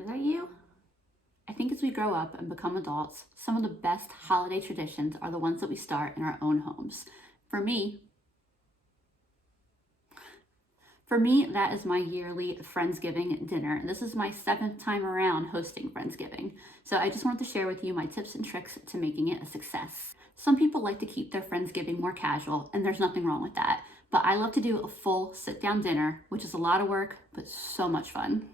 Is that you? I think as we grow up and become adults, some of the best holiday traditions are the ones that we start in our own homes. For me, that is my yearly Friendsgiving dinner. This is my 7th time around hosting Friendsgiving. So I just wanted to share with you my tips and tricks to making it a success. Some people like to keep their Friendsgiving more casual, and there's nothing wrong with that. But I love to do a full sit-down dinner, which is a lot of work, but so much fun.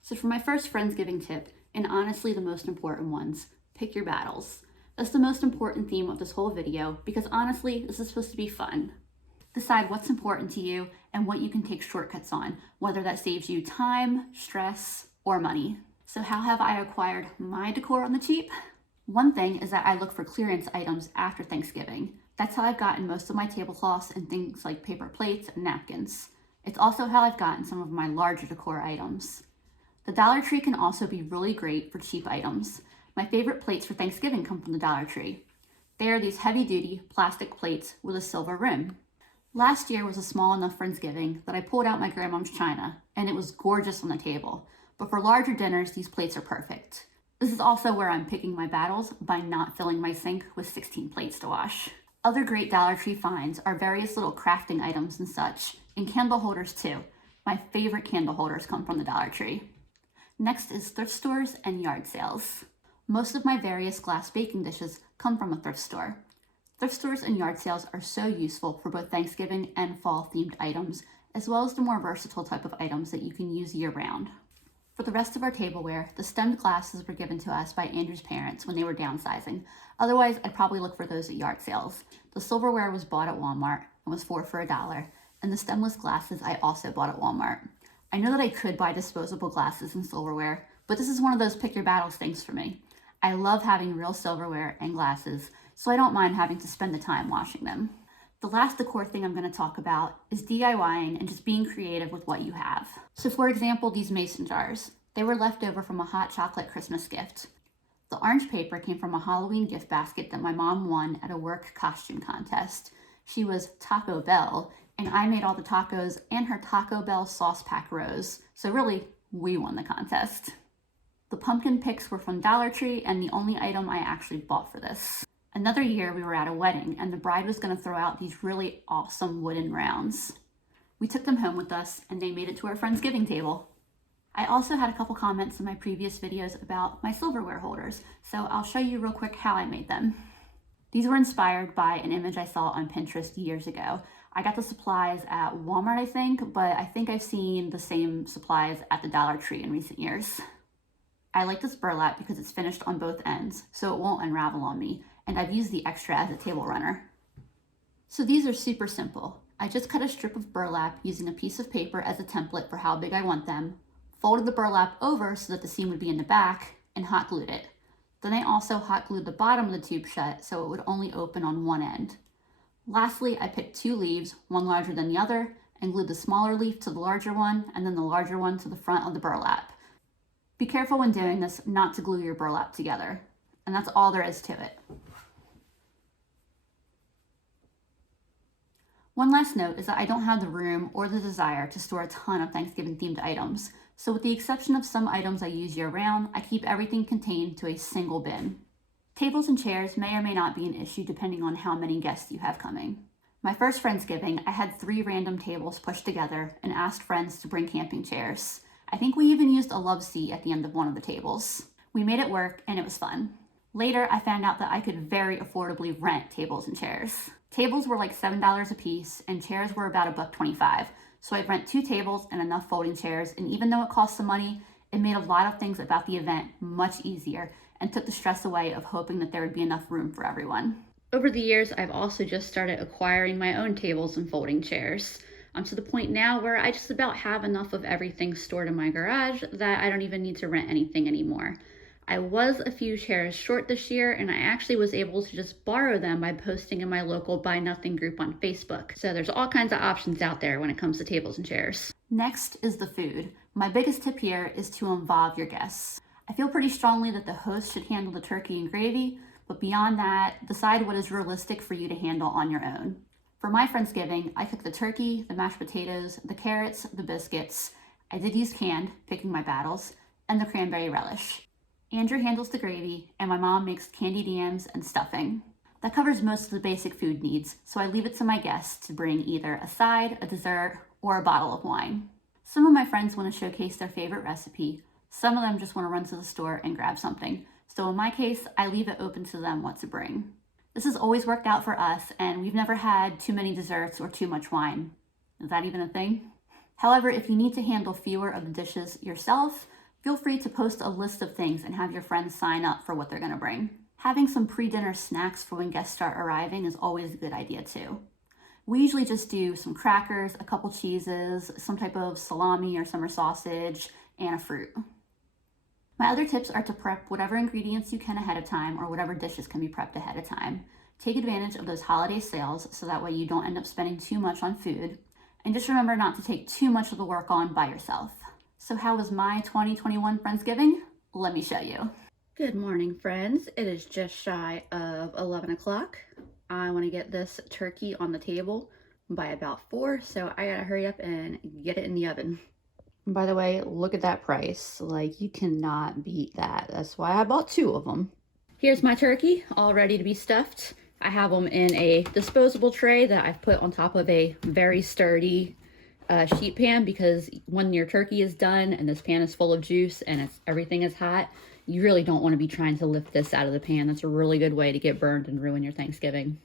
So for my first Friendsgiving tip, and honestly the most important ones, pick your battles. That's the most important theme of this whole video, because honestly, this is supposed to be fun. Decide what's important to you and what you can take shortcuts on, whether that saves you time, stress, or money. So how have I acquired my decor on the cheap? One thing is that I look for clearance items after Thanksgiving. That's how I've gotten most of my tablecloths and things like paper plates and napkins. It's also how I've gotten some of my larger decor items. The Dollar Tree can also be really great for cheap items. My favorite plates for Thanksgiving come from the Dollar Tree. They are these heavy-duty plastic plates with a silver rim. Last year was a small enough Friendsgiving that I pulled out my grandmom's china, and it was gorgeous on the table. But for larger dinners, these plates are perfect. This is also where I'm picking my battles by not filling my sink with 16 plates to wash. Other great Dollar Tree finds are various little crafting items and such, and candle holders too. My favorite candle holders come from the Dollar Tree. Next is thrift stores and yard sales. Most of my various glass baking dishes come from a thrift store. Thrift stores and yard sales are so useful for both Thanksgiving and fall themed items, as well as the more versatile type of items that you can use year round. For the rest of our tableware, the stemmed glasses were given to us by Andrew's parents when they were downsizing. Otherwise, I'd probably look for those at yard sales. The silverware was bought at Walmart and was 4 for $1, and the stemless glasses I also bought at Walmart. I know that I could buy disposable glasses and silverware, but this is one of those pick your battles things for me. I love having real silverware and glasses, so I don't mind having to spend the time washing them. The last decor thing I'm going to talk about is DIYing and just being creative with what you have. So for example, these mason jars. They were left over from a hot chocolate Christmas gift. The orange paper came from a Halloween gift basket that my mom won at a work costume contest. She was Taco Bell, and I made all the tacos and her Taco Bell sauce pack rose. So really, we won the contest. The pumpkin picks were from Dollar Tree and the only item I actually bought for this. Another year we were at a wedding and the bride was going to throw out these really awesome wooden rounds. We took them home with us and they made it to our Friendsgiving table. I also had a couple comments in my previous videos about my silverware holders, so I'll show you real quick how I made them. These were inspired by an image I saw on Pinterest years ago. I got the supplies at Walmart, I think, but I think I've seen the same supplies at the Dollar Tree in recent years. I like this burlap because it's finished on both ends, so it won't unravel on me, and I've used the extra as a table runner. So these are super simple. I just cut a strip of burlap using a piece of paper as a template for how big I want them, folded the burlap over so that the seam would be in the back, and hot glued it. Then I also hot glued the bottom of the tube shut so it would only open on one end. Lastly, I picked 2 leaves, one larger than the other, and glued the smaller leaf to the larger one, and then the larger one to the front of the burlap. Be careful when doing this not to glue your burlap together. And that's all there is to it. One last note is that I don't have the room or the desire to store a ton of Thanksgiving themed items. So with the exception of some items I use year round, I keep everything contained to a single bin. Tables and chairs may or may not be an issue depending on how many guests you have coming. My first Friendsgiving, I had 3 random tables pushed together and asked friends to bring camping chairs. I think we even used a love seat at the end of one of the tables. We made it work and it was fun. Later, I found out that I could very affordably rent tables and chairs. Tables were like $7 a piece and chairs were about $1.25. So I'd rent 2 tables and enough folding chairs, and even though it cost some money, it made a lot of things about the event much easier and took the stress away of hoping that there would be enough room for everyone. Over the years, I've also just started acquiring my own tables and folding chairs. I'm to the point now where I just about have enough of everything stored in my garage that I don't even need to rent anything anymore. I was a few chairs short this year, and I actually was able to just borrow them by posting in my local Buy Nothing group on Facebook. So there's all kinds of options out there when it comes to tables and chairs. Next is the food. My biggest tip here is to involve your guests. I feel pretty strongly that the host should handle the turkey and gravy, but beyond that, decide what is realistic for you to handle on your own. For my Friendsgiving, I cooked the turkey, the mashed potatoes, the carrots, the biscuits. I did use canned, picking my battles, and the cranberry relish. Andrew handles the gravy, and my mom makes candied yams and stuffing. That covers most of the basic food needs, so I leave it to my guests to bring either a side, a dessert, or a bottle of wine. Some of my friends want to showcase their favorite recipe. Some of them just want to run to the store and grab something. So in my case, I leave it open to them what to bring. This has always worked out for us, and we've never had too many desserts or too much wine. Is that even a thing? However, if you need to handle fewer of the dishes yourself, feel free to post a list of things and have your friends sign up for what they're going to bring. Having some pre-dinner snacks for when guests start arriving is always a good idea too. We usually just do some crackers, a couple cheeses, some type of salami or summer sausage, and a fruit. My other tips are to prep whatever ingredients you can ahead of time or whatever dishes can be prepped ahead of time. Take advantage of those holiday sales so that way you don't end up spending too much on food. And just remember not to take too much of the work on by yourself. So how was my 2021 Friendsgiving? Let me show you. Good morning, friends. It is just shy of 11 o'clock. I want to get this turkey on the table by about 4, so I gotta hurry up and get it in the oven. By the way, look at that price. Like, you cannot beat that. That's why I bought 2 of them. Here's my turkey, all ready to be stuffed. I have them in a disposable tray that I've put on top of a very sturdy sheet pan, because when your turkey is done and this pan is full of juice and everything is hot, you really don't want to be trying to lift this out of the pan. That's a really good way to get burned and ruin your Thanksgiving.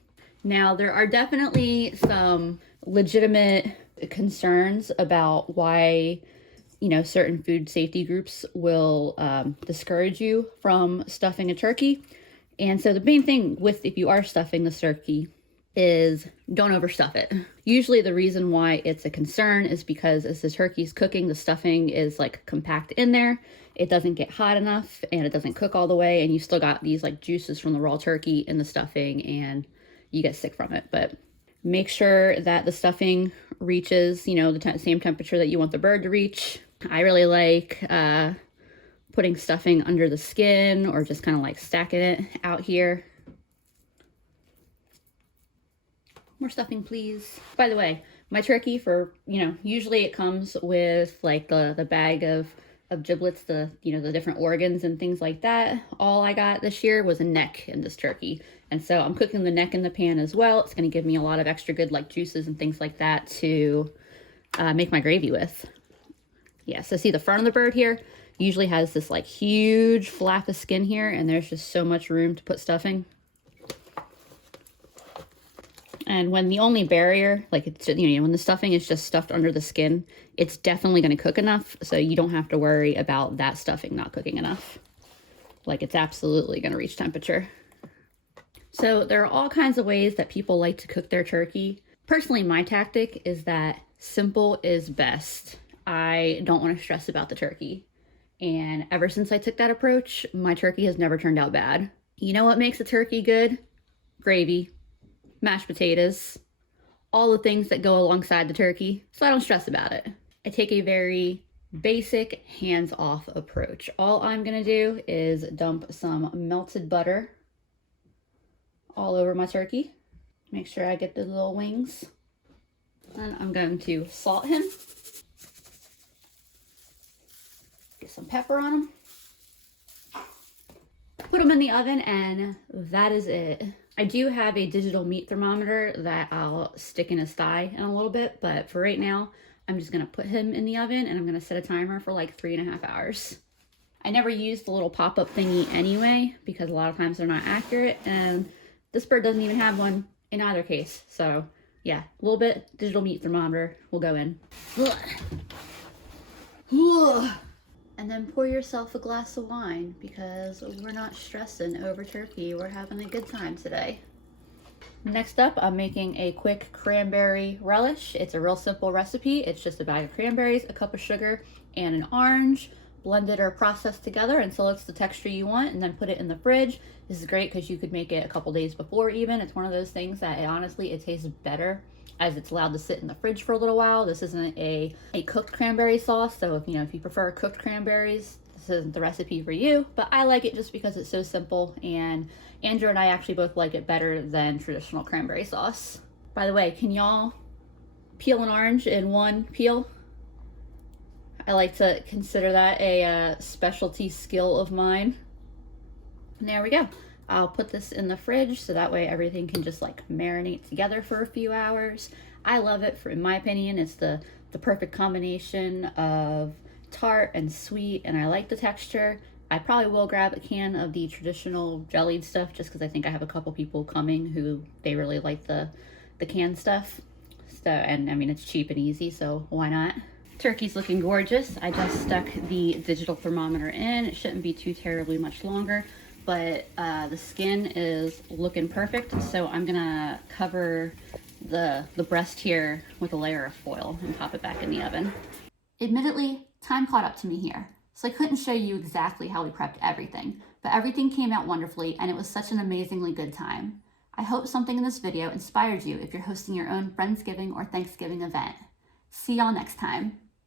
Now, there are definitely some legitimate concerns about why, you know, certain food safety groups will discourage you from stuffing a turkey. And so the main thing with, if you are stuffing this turkey, is don't overstuff it. Usually the reason why it's a concern is because as the turkey's cooking, the stuffing is like compact in there. It doesn't get hot enough and it doesn't cook all the way, and you still got these like juices from the raw turkey in the stuffing and you get sick from it. But make sure that the stuffing reaches, you know, the same temperature that you want the bird to reach. I really like putting stuffing under the skin or just kind of like stacking it out here. More stuffing, please. By the way, my turkey, for, you know, usually it comes with like the bag of giblets, the, you know, the different organs and things like that. All I got this year was a neck in this turkey. And so I'm cooking the neck in the pan as well. It's going to give me a lot of extra good like juices and things like that to make my gravy with. Yeah, so see the front of the bird here usually has this like huge flap of skin here, and there's just so much room to put stuffing. And when the only barrier, like it's, you know, when the stuffing is just stuffed under the skin, it's definitely going to cook enough, so you don't have to worry about that stuffing not cooking enough. Like, it's absolutely going to reach temperature. So there are all kinds of ways that people like to cook their turkey. Personally, my tactic is that simple is best. I don't want to stress about the turkey. And ever since I took that approach, my turkey has never turned out bad. You know what makes a turkey good? Gravy, mashed potatoes, all the things that go alongside the turkey, so I don't stress about it. I take a very basic, hands-off approach. All I'm gonna do is dump some melted butter all over my turkey. Make sure I get the little wings. And I'm going to salt him. Get some pepper on him. Put them in the oven, and that is it. I do have a digital meat thermometer that I'll stick in his thigh in a little bit, but for right now, I'm just gonna put him in the oven and I'm gonna set a timer for like 3.5 hours. I never use the little pop-up thingy anyway, because a lot of times they're not accurate, and this bird doesn't even have one in either case. So yeah, a little bit, digital meat thermometer will go in. And then pour yourself a glass of wine, because we're not stressing over turkey. We're having a good time today. Next up, I'm making a quick cranberry relish. It's a real simple recipe. It's just a bag of cranberries, a cup of sugar, and an orange. Blended or processed together until it's the texture you want, and then put it in the fridge. This is great because you could make it a couple days before even. It's one of those things that honestly, it tastes better as it's allowed to sit in the fridge for a little while. This isn't a cooked cranberry sauce, so if you prefer cooked cranberries, this isn't the recipe for you, but I like it just because it's so simple, and Andrew and I actually both like it better than traditional cranberry sauce. By the way, can y'all peel an orange in one peel? I like to consider that a specialty skill of mine. And there we go. I'll put this in the fridge so that way everything can just like marinate together for a few hours. I love it. In my opinion, it's the perfect combination of tart and sweet, and I like the texture. I probably will grab a can of the traditional jellied stuff just because I think I have a couple people coming who they really like the canned stuff. So, and I mean, it's cheap and easy, so why not? Turkey's looking gorgeous. I just stuck the digital thermometer in. It shouldn't be too terribly much longer, but the skin is looking perfect. So I'm gonna cover the breast here with a layer of foil and pop it back in the oven. Admittedly, time caught up to me here, so I couldn't show you exactly how we prepped everything, but everything came out wonderfully and it was such an amazingly good time. I hope something in this video inspired you if you're hosting your own Friendsgiving or Thanksgiving event. See y'all next time.